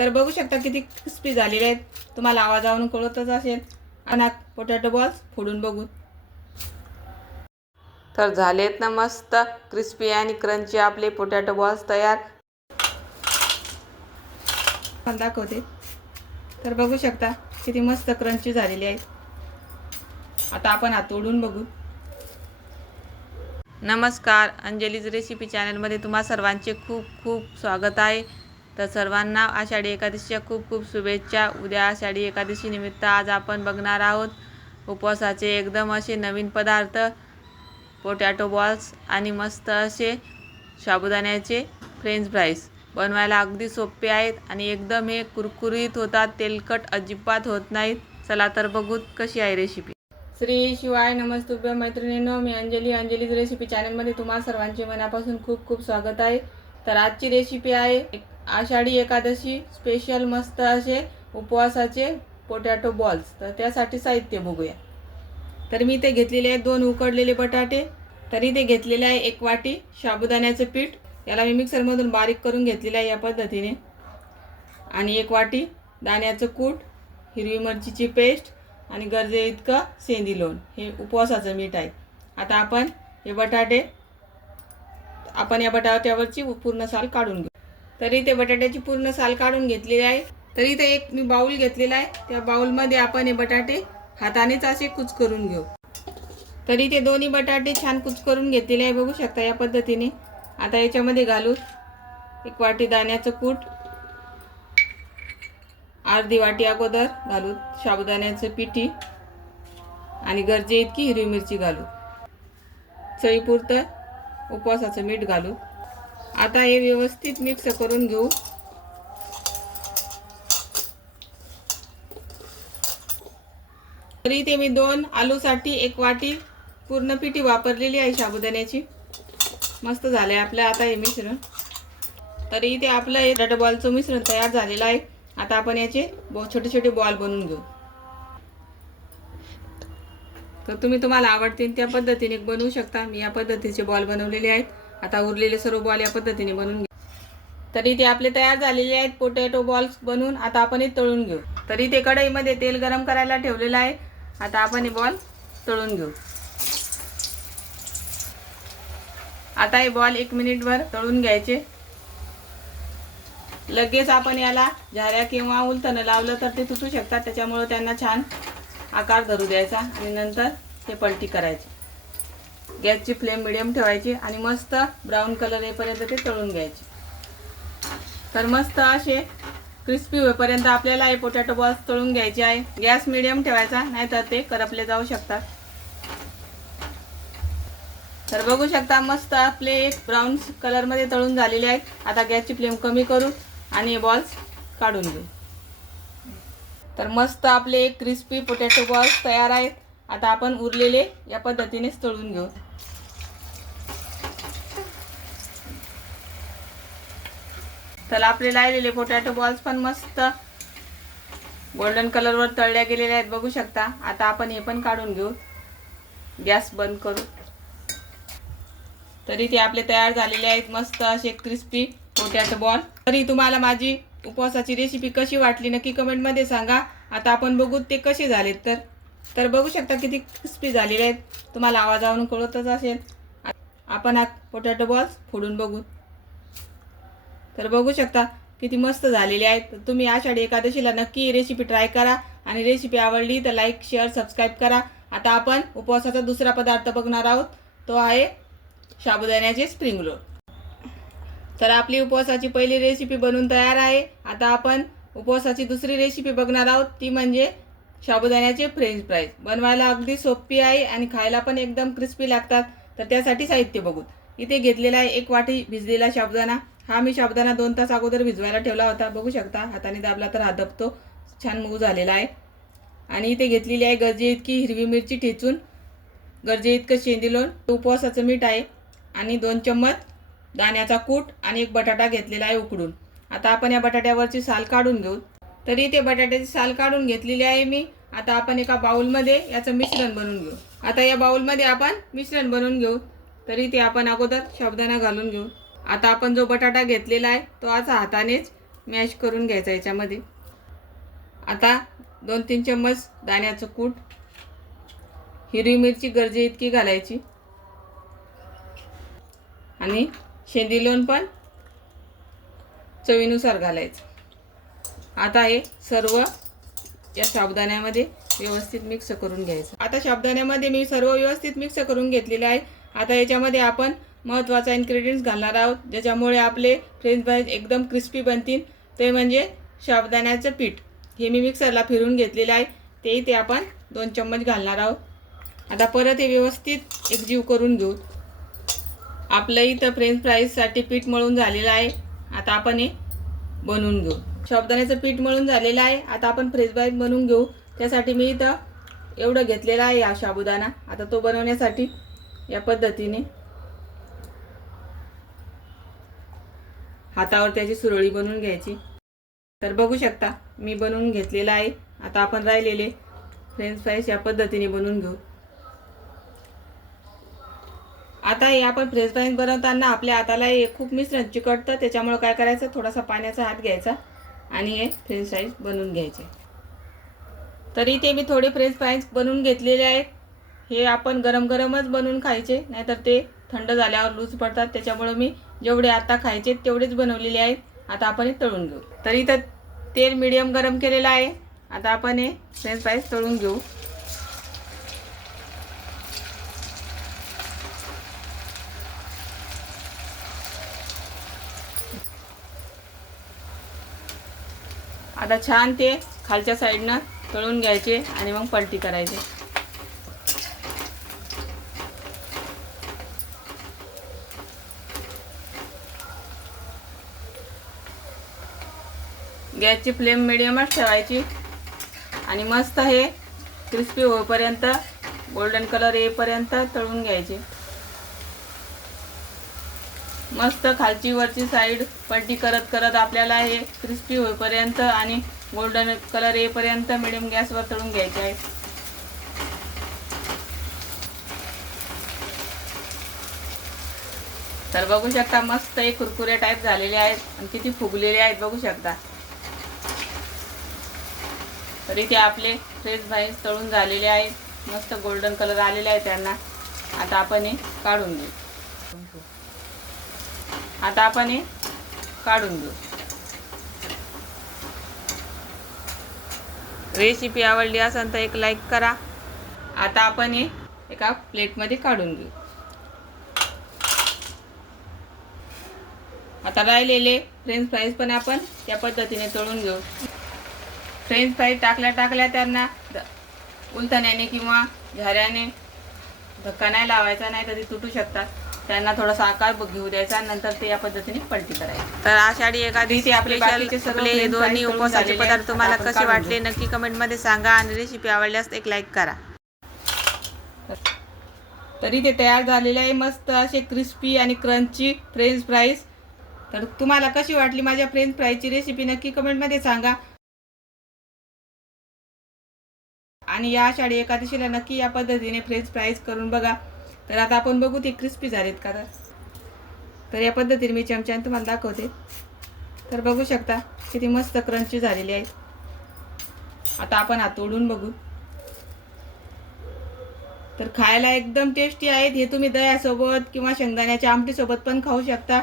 तर बघू शकता किती क्रिस्पी झालेले आहेत. तुम्हाला आवाजावरून कळतच असेल. आणि पोटॅटो बॉल्स फोडून बघू. तर झालेत ना मस्त क्रिस्पी आणि क्रंची आपले पोटॅटो बॉल्स तयार. दाखवते. तर बघू शकता किती मस्त क्रंची झालेली आहेत. आता आपण हात तोडून बघू. नमस्कार, अंजलीज रेसिपी चॅनलमध्ये तुम्हा सर्वांचे खूप खूप स्वागत आहे. तर सर्वांना आषाढी एकादशीच्या खूप खूप शुभेच्छा. उद्या आषाढी एकादशी निमित्त आज आपण बघणार आहोत उपवासाचे एकदम असे नवीन पदार्थ, पोटॅटो बॉल्स आणि मस्त असे साबुदाण्याचे फ्रेंच फ्राईज. बनवायला अगदी सोपे आहेत आणि एकदम हे कुरकुरीत होतात, तेलकट अजिबात होत नाहीत. चला तर बघू कशी आहे रेसिपी. श्री शिवाय नमस्तुभ्यं मैत्रिणींनो, मी अंजलीज रेसिपी चॅनलमध्ये तुम्हा सर्वांचे मनापासून खूप खूप स्वागत आहे. तर आजची रेसिपी आहे आषाढी एकादशी स्पेशल मस्त असे उपवासाचे पोटॅटो बॉल्स. तर त्यासाठी साहित्य बघूया. तर मी ते घेतलेले आहे 2 उकडलेले बटाटे. तरी ते घेतलेले आहे 1 वाटी साबुदाण्याचं पीठ. याला मी मिक्सरमधून बारीक करून घेतलेलं आहे या पद्धतीने. आणि 1 वाटी दाण्याचं कूट, हिरवी मिरचीची पेस्ट आणि गरजे इतकं सेंदी लोण. हे उपवासाचं मीठ आहे. आता आपण या बटाट्यावरची पूर्ण साल काढून घेऊ. तरी ते बटाट्याची पूर्ण साल काढून घेतलेली आहे. तरी ते एक मी बाउल घेतलेला आहे. त्या बाउलमध्ये आपण हे बटाटे हातानेच असे कुच करून घेऊ. तरी ते दोन्ही बटाटे छान कुच करून घेतलेले आहे, बघू शकता या पद्धतीने. आता याच्यामध्ये घालू 1 वाटी दाण्याचं कूट, अर्धी वाटी अगोदर घालू साबुदाण्याचं पिठी आणि गरजे इतकी हिरवी मिरची घालू. चवीपुरतं उपवासाचं मीठ घालू. आता हे व्यवस्थित मिक्स करून घेऊ. तरी ते मी 2 आलूसाठी 1 वाटी पूर्ण पिठी वापरलेली आहे साबुदाण्याची. मस्त झालंय आपलं आता हे मिश्रण. तरी ते आपलं हे पोटॅटो बॉलचं मिश्रण तयार झालेलं आहे. आता आपण याचे छोटे छोटे बॉल बनवून घेऊ. तर तुम्हाला आवडतील त्या पद्धतीने बनवू शकता. मी या पद्धतीचे बॉल बनवलेले आहेत. आता उरलेले सर्व बॉल या पद्धतीने बनवून घेऊ. तरी ते आपले तयार झालेले आहेत पोटॅटो बॉल्स बनवून. आता आपण हे तळून घेऊ. तरी ते कढईमध्ये तेल गरम करायला ठेवलेलं आहे. आता आपण हे बॉल तळून घेऊ. आता हे बॉल 1 मिनिटभर तळून घ्यायचे. लगेच आपण याला झाऱ्या किंवा उलथनं लावलं तर ते तुटू शकतात. त्याच्यामुळे त्यांना छान आकार धरू द्यायचा आणि नंतर ते पलटी करायची. गॅसची फ्लेम मिडियम ठेवायची आणि मस्त ब्राऊन कलर येईपर्यंत ते तळून घ्यायचे. तर मस्त असे क्रिस्पी होईपर्यंत आपल्याला हे पोटॅटो बॉल्स तळून घ्यायचे आहे. गॅस मिडियम ठेवायचा, नाहीतर ते करपले जाऊ शकतात. तर बघू शकता मस्त आपले एक ब्राऊन कलरमध्ये तळून झालेले आहेत. आता गॅसची फ्लेम कमी करू आणि हे बॉल्स काढून घेऊ. तर मस्त आपले एक क्रिस्पी पोटॅटो बॉल्स तयार आहेत. आता आपण उरलेले या पद्धतीनेच तळून घेऊ. तर आपले राहिलेले पोटॅटो बॉल्स पण मस्त गोल्डन कलरवर तळल्या गेलेले आहेत, बघू शकता. आता आपण हे पण काढून घेऊ. गॅस बंद करू. तरी ते आपले तयार झालेले आहेत मस्त असे क्रिस्पी पोटॅटो बॉल. तरी तुम्हाला माझी उपवासाची रेसिपी कशी वाटली नक्की कमेंटमध्ये सांगा. आता आपण बघू ते कसे झालेत. तर बघू शकता किती क्रिस्पी झालेले आहेत. तुम्हाला आवाजावरून कळतच असेल. आपण हा पोटॅटो बॉल्स फोडून बघू. तर बघू शकता किती मस्त झालेले आहेत. तुम्ही आषाढी एकादशीला नक्की ही रेसिपी ट्राय करा आणि रेसिपी आवडली तर लाईक, शेअर, सबस्क्राईब करा. आता आपण उपवासाचा दुसरा पदार्थ बघणार आहोत. तो आहे साबुदाण्याचे स्प्रिंग रोल. तर आपली उपवासाची पहिली रेसिपी बनवून तयार आहे. आता आपण उपवासाची दुसरी रेसिपी बघणार आहोत. ती म्हणजे साबुदाण्याचे फ्रेंच फ्राईज. बनवायला अगदी सोपी आहे आणि खायला पण एकदम क्रिस्पी लागतात. तर त्यासाठी साहित्य बघू. इथे घेतलेला आहे 1 वाटी भिजलेला साबुदाणा. हा मी साबुदाणा 2 तास अगोदर भिजवायला ठेवला होता. बघू शकता हाताने दाबला तर हा दबतो. छान मऊ झालेला आहे. आणि इथे घेतलेली आहे गरजे इतकी हिरवी मिरची ठेचून, गरजे इतकं सेंदी लोण, उपवासाचं मीठ आहे आणि 2 चम्मच दाण्याचा कूट आणि 1 बटाटा घेतलेला आहे उकडून. आता आपण या बटाट्यावरची साल काढून घेऊ. तरी ते बटाट्याची साल काढून घेतलेली आहे मी. आता आपण एका बाउलमध्ये याचं मिश्रण बनवून घेऊ. आता या बाउलमध्ये आपण मिश्रण बनवून घेऊ. तरी ते आपण अगोदर साबुदाणा घालून घेऊ. आता आपण जो बटाटा घेतलेला आहे तो असा हातानेच मॅश करून घ्यायचा याच्यामध्ये. आता 2-3 चम्मच दाण्याचं कूट, हिरवी मिरची गरजे इतकी घालायची आणि शेंदी लोण पण चवीनुसार घालायचं. आता हे सर्व या साबुदाण्यामध्ये व्यवस्थित मिक्स करून घ्यायचं. आता साबुदाण्यामध्ये मी सर्व व्यवस्थित मिक्स करून घेतलेले आहे. आता याच्यामध्ये आपण महत्त्वाचा इन्ग्रेडियंट्स घालणार आहोत, ज्याच्यामुळे आपले फ्रेंच फ्राईज एकदम क्रिस्पी बनतील. ते म्हणजे साबुदाण्याचं पीठ. हे मी मिक्सरला फिरून घेतलेलं आहे, तेही ते आपण 2 चम्मच घालणार आहोत. आता परत हे व्यवस्थित एकजीव करून घेऊ. आपलं इथं फ्रेंच फ्राईजसाठी पीठ मळून झालेलं आहे. आता आपण हे बनवून घेऊ. साबुदाण्याचं पीठ मळून झालेलं आहे. आता आपण फ्रेंच फ्राईज बनवून घेऊ. त्यासाठी मी इथं एवढं घेतलेलं आहे हा साबुदाणा. आता तो बनवण्यासाठी या पद्धतीने हातावर त्याची सुरळी बनवून घ्यायची. तर बघू शकता मी बनवून घेतलेला आहे. आता आपण राहिलेले फ्रेंच फ्राईज या पद्धतीने बनवून घेऊ. आता हे आपण फ्रेंच फ्राईज बनवताना आपल्या हाताला हे खूप मिश्रण चिकटतं, त्याच्यामुळे काय करायचं, थोडासा पाण्याचा हात घ्यायचा आणि हे फ्रेंच फ्राईज बनवून घ्यायचे. तरी ते मी थोडे फ्रेंच फ्राईज बनवून घेतलेले आहेत. हे आपण गरम गरमच बनवून खायचे, नाहीतर ते थंड झाल्यावर लूज पडतात. त्याच्यामुळे मी जेवढे आता खायचे तेवढेच बनवलेले आहेत. आता आपण हे तळून घेऊ. तर इथं तेल मीडियम गरम केलेलं आहे. आता आपण हे फ्रेंच फ्राईज तळून घेऊ. आता छान ते खालच्या साईडनं तळून घ्यायचे आणि मग पलटी करायचे. गॅसची फ्लेम मिडियमच ठेवायची आणि मस्त हे क्रिस्पी होईपर्यंत, गोल्डन कलर येईपर्यंत तळून घ्यायचे. मस्त खालची वरची साईड पलटी करत करत आपल्याला हे क्रिस्पी होईपर्यंत आणि गोल्डन कलर येईपर्यंत मिडियम गॅसवर तळून घ्यायचे आहे. तर बघू शकता मस्त एक कुरकुरे टाईप झालेले आहेत आणि किती फुगलेले आहेत बघू शकता. तरी ते आपले फ्रेंच फ्राईज तळून झालेले आहेत. मस्त गोल्डन कलर आलेला आहे त्यांना. आता आपण हे काढून घेऊ. आता आपण हे काढून घेऊ. रेसिपी आवडली असेल तर एक लाईक करा. आता आपण हे एका प्लेटमध्ये काढून घेऊ. आता राहिलेले फ्रेंच फ्राईज पण आपण त्या पद्धतीने तळून घेऊ. फ्रेंच फ्राईज टाकल्या त्यांना उलथण्याने किंवा झाऱ्याने धक्का नाही लावायचा, नाही तर ते तुटू शकतात. त्यांना थोडासा आकार घेऊ द्यायचा, नंतर ते या पद्धतीने पलटी करायची. तर आषाढी एकादशी आपले हे दोन्ही उपवासाचे पदार्थ तुम्हाला कसे वाटले नक्की कमेंटमध्ये सांगा आणि रेसिपी आवडल्यास एक लाईक करा. तरी ते तयार झालेले आहे मस्त असे क्रिस्पी आणि क्रंची फ्रेंच फ्राईज. तर तुम्हाला कशी वाटली माझ्या फ्रेंच फ्राईजची रेसिपी नक्की कमेंटमध्ये सांगा. आणि या आषाढी एकादशीला नक्की या पद्धतीने फ्रेंच फ्राईज करून बघा. तर आता आपण बघू ते क्रिस्पी झालेत का. तर या पद्धतीने मी चमच्याने तुम्हाला दाखवते. तर बघू शकता किती मस्त क्रंची झालेली आहे. आता आपण हात तोडून बघू. तर खायला एकदम टेस्टी आहेत. हे तुम्ही दह्यासोबत किंवा शेंगदाण्याच्या आमटीसोबत पण खाऊ शकता.